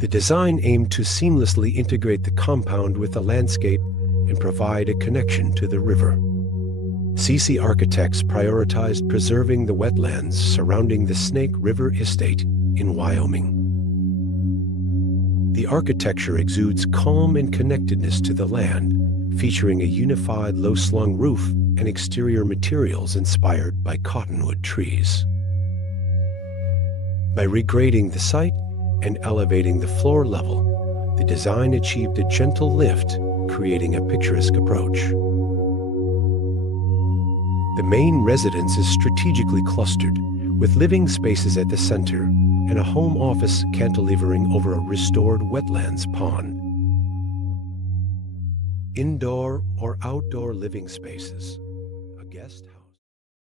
The design aimed to seamlessly integrate the compound with the landscape and provide a connection to the river. CCY Architects prioritized preserving the wetlands surrounding the Snake River Estate in Wyoming. The architecture exudes calm and connectedness to the land, featuring a unified low-slung roof and exterior materials inspired by cottonwood trees. By regrading the site and elevating the floor level, the design achieved a gentle lift, creating a picturesque approach. The main residence is strategically clustered, with living spaces at the center and a home office cantilevering over a restored wetlands pond. Indoor or outdoor living spaces